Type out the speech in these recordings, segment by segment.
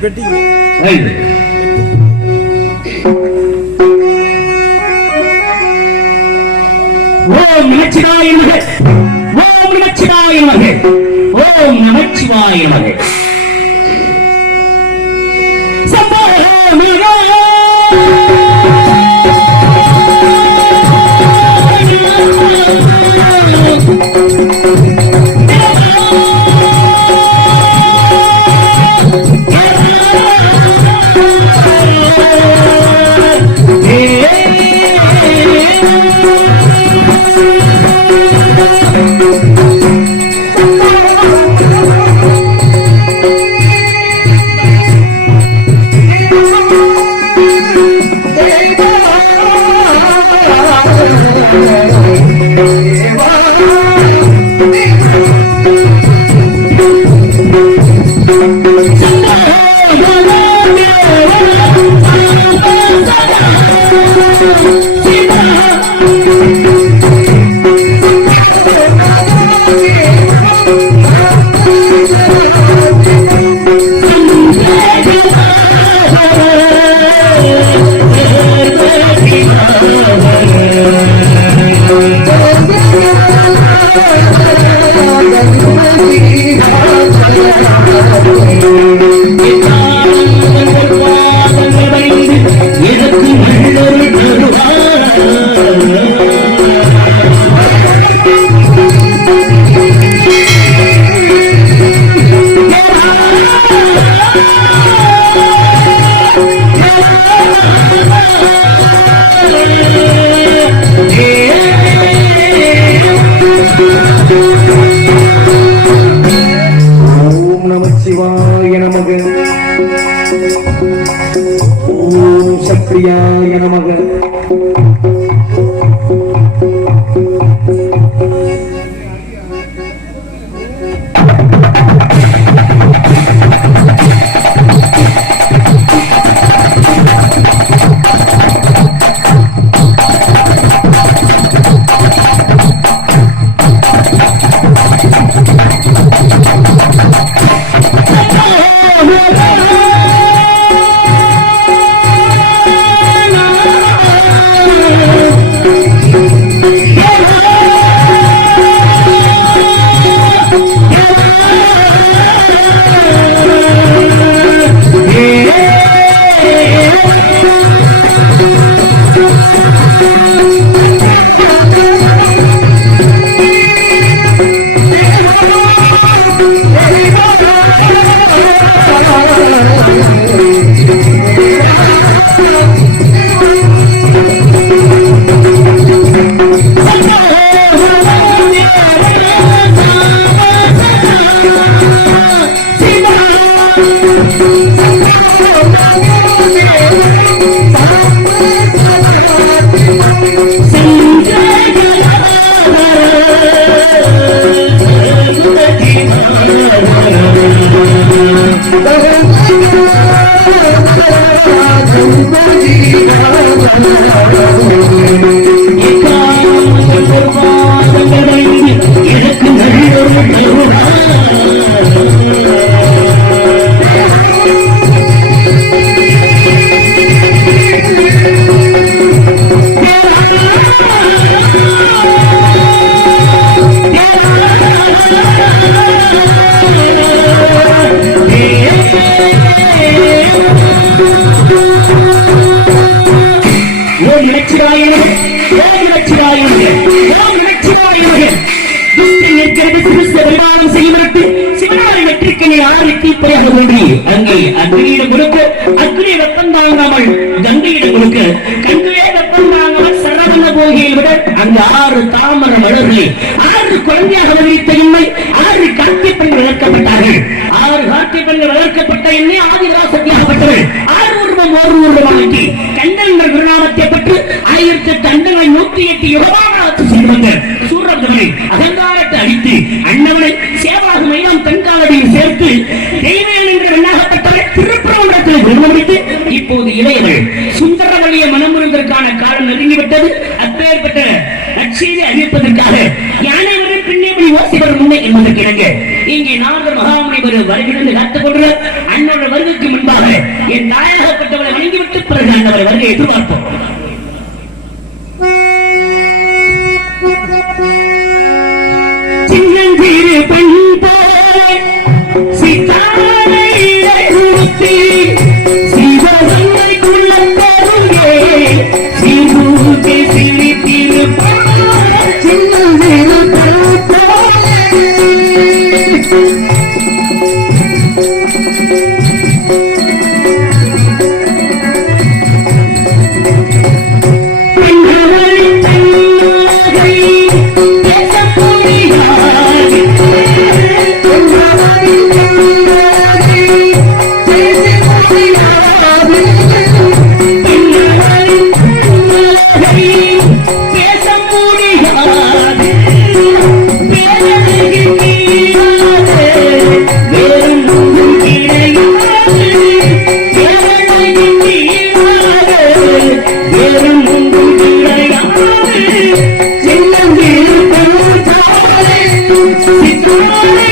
பெட்டி பெட்டி ரைட். ஓம் நமச்சிவாய நமக ஓம் நமச்சிவாய நமக ஓம் நமச்சிவாய நமக வெற்றிக்கனை ஆறு ஒன்றி. அங்கே அக்னியிடம் கொடுக்க அக்னி வெப்பம் தாங்காமல் கங்கையிடம் கொடுக்க கங்கையே வெப்பம் தாங்காமல் சரவண போகியை விட ஆறு தாமர மலர்களை ஆறு குழந்தையாக ஆறு கார்த்திக் பெண்கள் வளர்க்கப்பட்டார்கள். ஆறு கார்த்திக் பெண்கள் வளர்க்கப்பட்ட ஆதிராசத்தியாகப்பட்டவர்கள் ஆறு உருவம் ஒரு உருவமாக்கி கண்டல் குருநாமத்தை பெற்று ஆயிரத்தி தண்டங்கள் நூத்தி எட்டு யுகமாக செல்வங்கள் திருப்பரங்குன்றத்தில் இப்போது இளையவள் சுந்தரவழியை மனமுறுவதற்கான காலம் நெருங்கிவிட்டது. அப்பேற்பட்ட நற்செய்தி அறிவிப்பதற்காக யானைவரும் பின்னே ஓசி வரும் என்ன என்பதற்கு இணங்க இங்கே நாரத மகாமுனிவர் வருகிறது காத்துக் கொண்டு அண்ணோட வருகைக்கு முன்பாக என் தாயகப்பட்டவரை வணங்கிவிட்டு பிறகு அண்ணவரை வருகை எதிர்பார்ப்போம். சின்னஞ்சிறு பெண் சித்தாரை உடுத்தி பெருந்தாளை சித்தாரை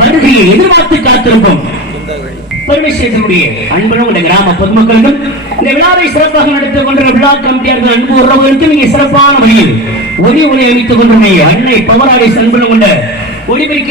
வருகையை எதிர்பார்த்து காத்திருப்போம் பரமேஸ்வரனுடைய அன்பனும் இந்த கிராம பொதுமக்களுக்கும் இந்த விழாவை சிறப்பாக நடத்திக் கொண்ட விழா கமிட்டியார்கள் அன்பு உறவுகளுக்கும் இங்கே சிறப்பான வழியில் ஒளி அமைத்துக் கொண்டுமே அன்னை அன்பனும் கொண்ட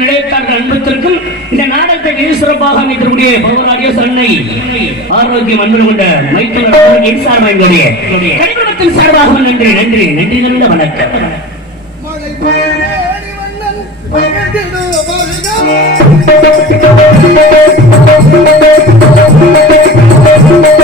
நிலையத்தார்கள் அன்பத்திற்கும் இந்த நாடகத்தை வெகு சிறப்பாக அமைத்திருக்கூடிய பவராடியோ அன்னை ஆரோக்கியம் அன்பு கொண்ட மைத்தவர் என் சார்பாக எங்களுடைய நன்றி நன்றி நன்றி நல்ல வணக்கம். வருக. சிரிச்சு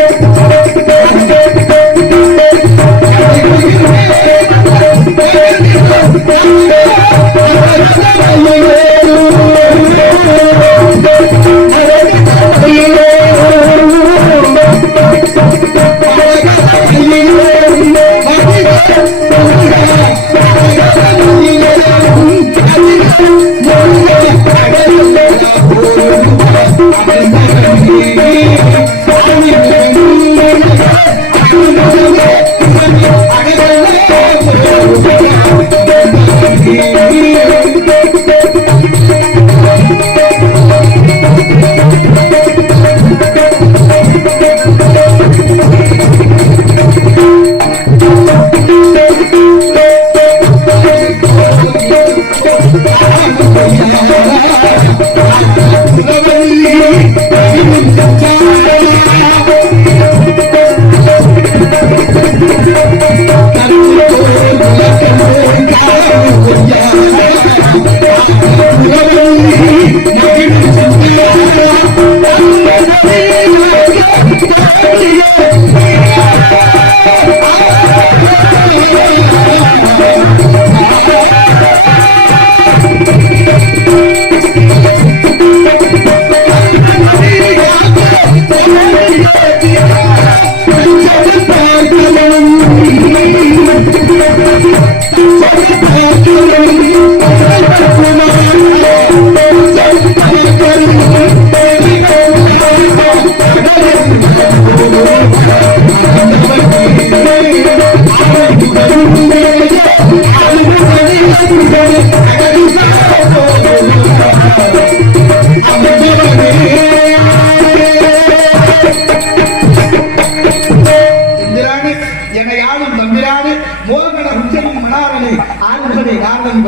கோடி காந்தன்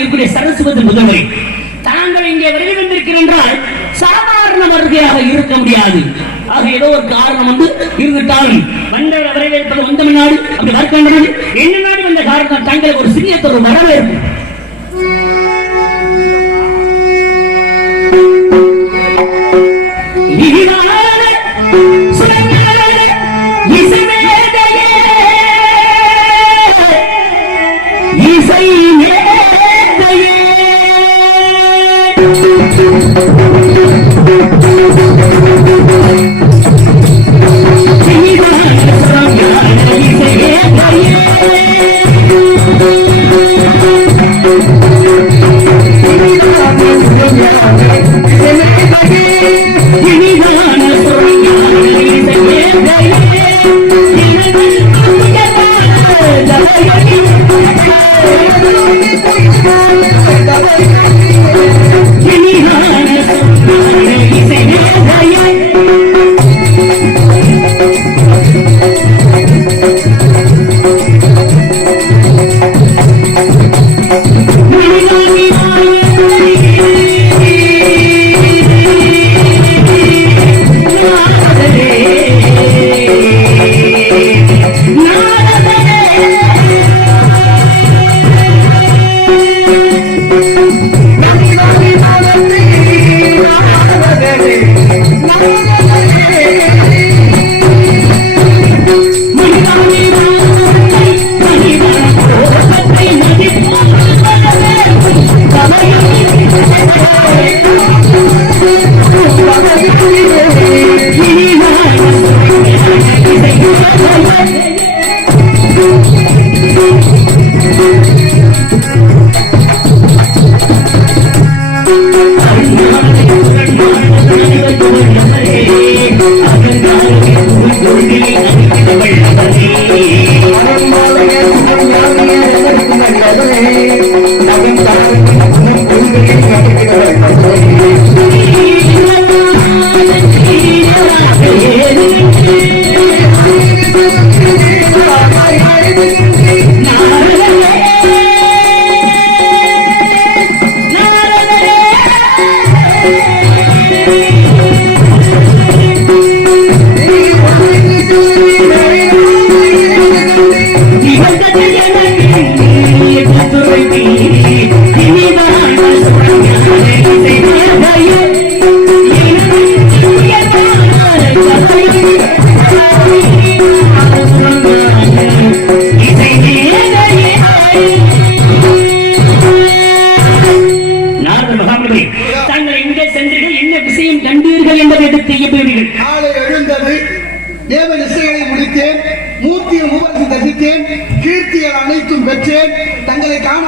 இருக்கிற சரஸ்வதி முதல்வரை. தாங்கள் இங்கே வருகை வந்திருக்கிறேன் சாதாரண வருகையாக இருக்க முடியாது. ஆக ஏதோ ஒரு காரணம் வந்து இருந்துட்டாலும் வந்தவரை வரவேற்பது வந்த நாடு அப்படி வரக்கான என்ன நாடு வந்த காரணம்? தங்களுக்கு ஒரு சிறிய ஒரு வரவேற்பு. হীরা இனிதான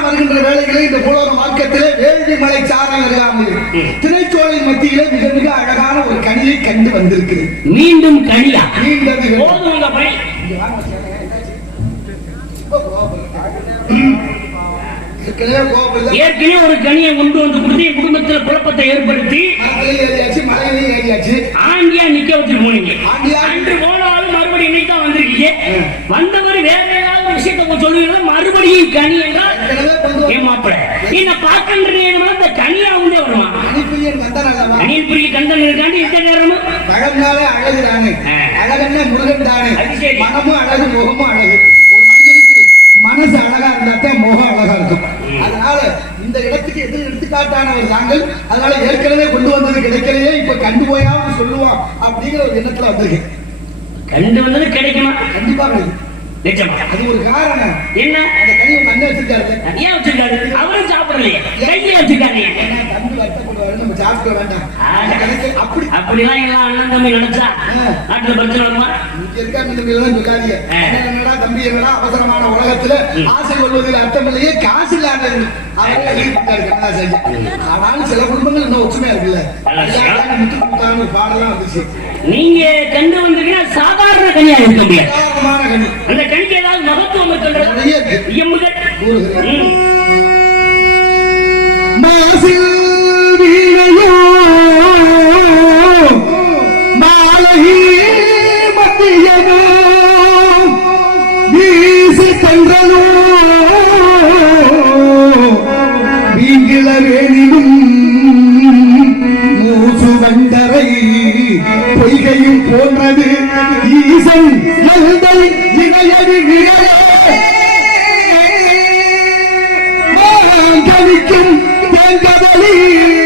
வருகின்ற வேளையிலே இந்த புலோக மார்க்கத்திலே வேள்வி மலை சாரல் அருகாமல் திரைச்சோலை மத்தியிலே மிக மிக அழகான ஒரு கனியை கண்டு வந்திருக்கிறேன். மீண்டும் கனியா? பணி ஏற்கனவே ஒரு கனியை கொண்டு வந்து கொடுத்து என் குடும்பத்துல குழப்பத்தை ஏற்படுத்தி ஆண்டியா நிக்க வச்சுட்டு போனீங்க? அன்று போனாலும் மறுபடியும் இன்னைக்கு தான் வந்திருக்கீங்க விஷயத்தை மறுபடியும் கனி என்றால் ஏற்கனவே கொண்டு ஏன் மாப்பிள என்ன பார்க்கின்ற நேரம்லாம் இந்த கனியா வந்து வருவான் கனியில் கந்தன் இருக்காண்டி நேரமும்? பழம்னாலே அழகு தானே. அழகன்னா முருகன் தானே. மனமும் அழகு முகமும் அழகு. ஒரு மனிதனுக்கு மனசு அழகா இருந்தா தான் முகம் அழகா இருக்கும். அதனால இந்த இடத்துக்கு எது எடுத்துக்காட்டானவர் நாங்கள் அதனால ஏற்கனவே கொண்டு வந்தது கிடைக்கலையே இப்ப கண்டு போயாவது சொல்லுவான் அப்படிங்கிற ஒரு எண்ணத்துல வந்திருக்கேன். கண்டு வந்தது கிடைக்குமா கண்டிப்பா. நிச்சயமா அது ஒரு காரணம். என்ன? மண்ணை வச்சிருக்காரு. ஏன் வச்சிருக்காரு. அவரும் சாப்பிடலையே. கையில வச்சிருக்காங்க தம்பி வருத்தப்படுவாரு நம்ம சாப்பிட வேண்டாம். அப்படி அப்படிலாம் எல்லாம் அண்ணன் தம்பி நினைச்சா நாட்டுல பிரச்சனை வருமா? இருக்கா சொல்லாதீங்க என்னடா தம்பி என்னடா அவசரமான உலகத்துல ஆசை கொள்வதில் அர்த்தம் இல்லையே காசு இல்லாத ஆனாலும் சில குடும்பங்கள் இன்னும் ஒற்றுமையா இருக்குல்ல. முத்து பாடலாம் வந்துச்சு. நீங்க கண்டு வந்தீங்கன்னா சாதாரண கனியா இருக்க முடியாது அந்த கணிக்கு ஏதாவது மகத்துவம் இருக்கின்றது? நிறைய இருக்கு. வேணினும் மூசு வண்டரை பொய்கையும் போன்றது. ஈசன் எல்லை இணையடி நிலையம் கவிக்கும் தேங்கதலி.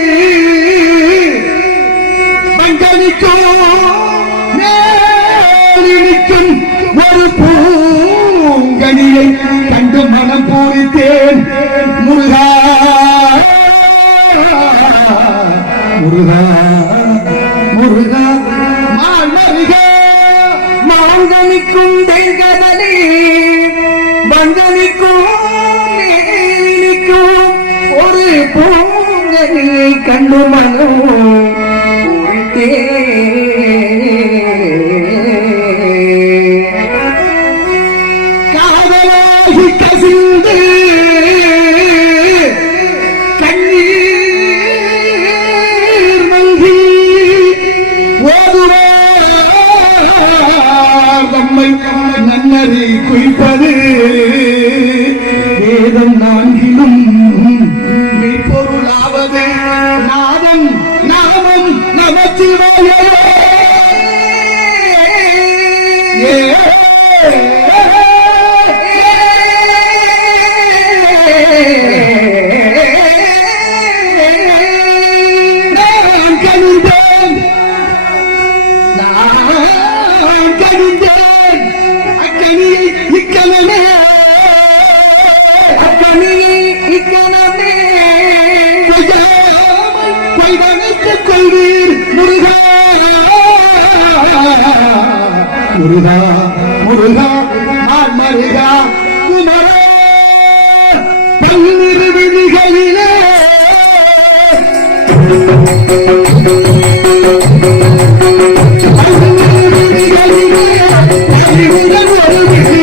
பூங்கனியை கண்டு மனம் பூரித்தேன். முருகா. முருகா. முருகா. மாமருகா மாங்கனிக்கும் தென்கதலி மங்கனிக்கும் மேலினிக்கும் ஒரு பூங்கனி கண்டு மனம் பூரித்தேன். நன்னறி முருகா நான் மருகா குமரா பன்னிரு விழிகளிலே வாழை பலாயிரம் மக்களுக்கு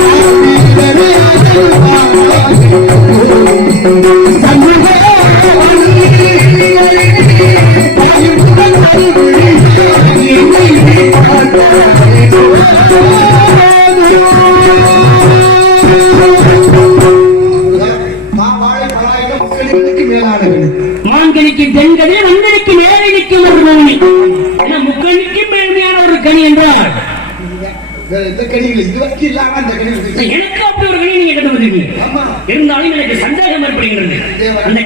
மேலானவன் மாங்கனிக்கு தென்கனி மங்கனிக்கு மேலினிக்கு ஒரு நன்மை ஏன்னா முக்கணிக்கு மேன்மையான ஒரு கனி என்றால்? கனி. எனக்கு இருந்தாலும் எனக்கு சந்தேகம் ஏற்படுகிறது. அந்த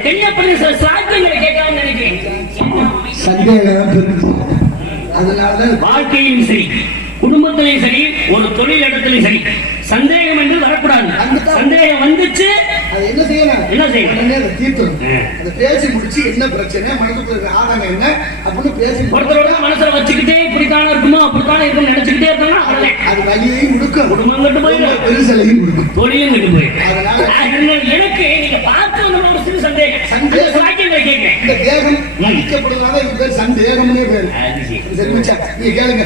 சில சாத்தியங்களை கேட்கலாம்னு நினைக்கிறேன். சந்தேகம். அதனாலதான் வாழ்க்கையிலும் சரி குடும்பத்திலையும் சரி ஒரு தொழில் இடத்திலையும் சரி சந்தேகம் என்று வரக்கூடாது. சந்தேகம் வந்துச்சு என்ன செய்யணும்? அதை தீர்த்தணும். அதை பேசி முடிச்சு என்ன பிரச்சனை மனதுக்குள்ள இருக்கிற ஆதாரம் என்ன அப்படின்னு பேசி ஒருத்தரோட மனசுல வச்சுக்கிட்டே இப்படித்தானே இருக்குமோ அப்படித்தானே இருக்கும்னு நினைச்சுக்கிட்டே அவ்வளவுதான். அது வலியையும் கொடுக்கும். குடும்பம் கெட்டு போயிடும். பெருசலையும் கொடுக்கும். தொழிலும் கெட்டு போயிடும். அதனால- எனக்கு நீங்க பார்த்து வந்த ஒரு சிறு சந்தேகம். சந்தேகம். அந்த கேட்கிறேன். இந்த தேகம் அழிக்கப்படுறதுனால இது பேர் சந்தேகம்னே பேரு. சரி. நீங்க கேளுங்க.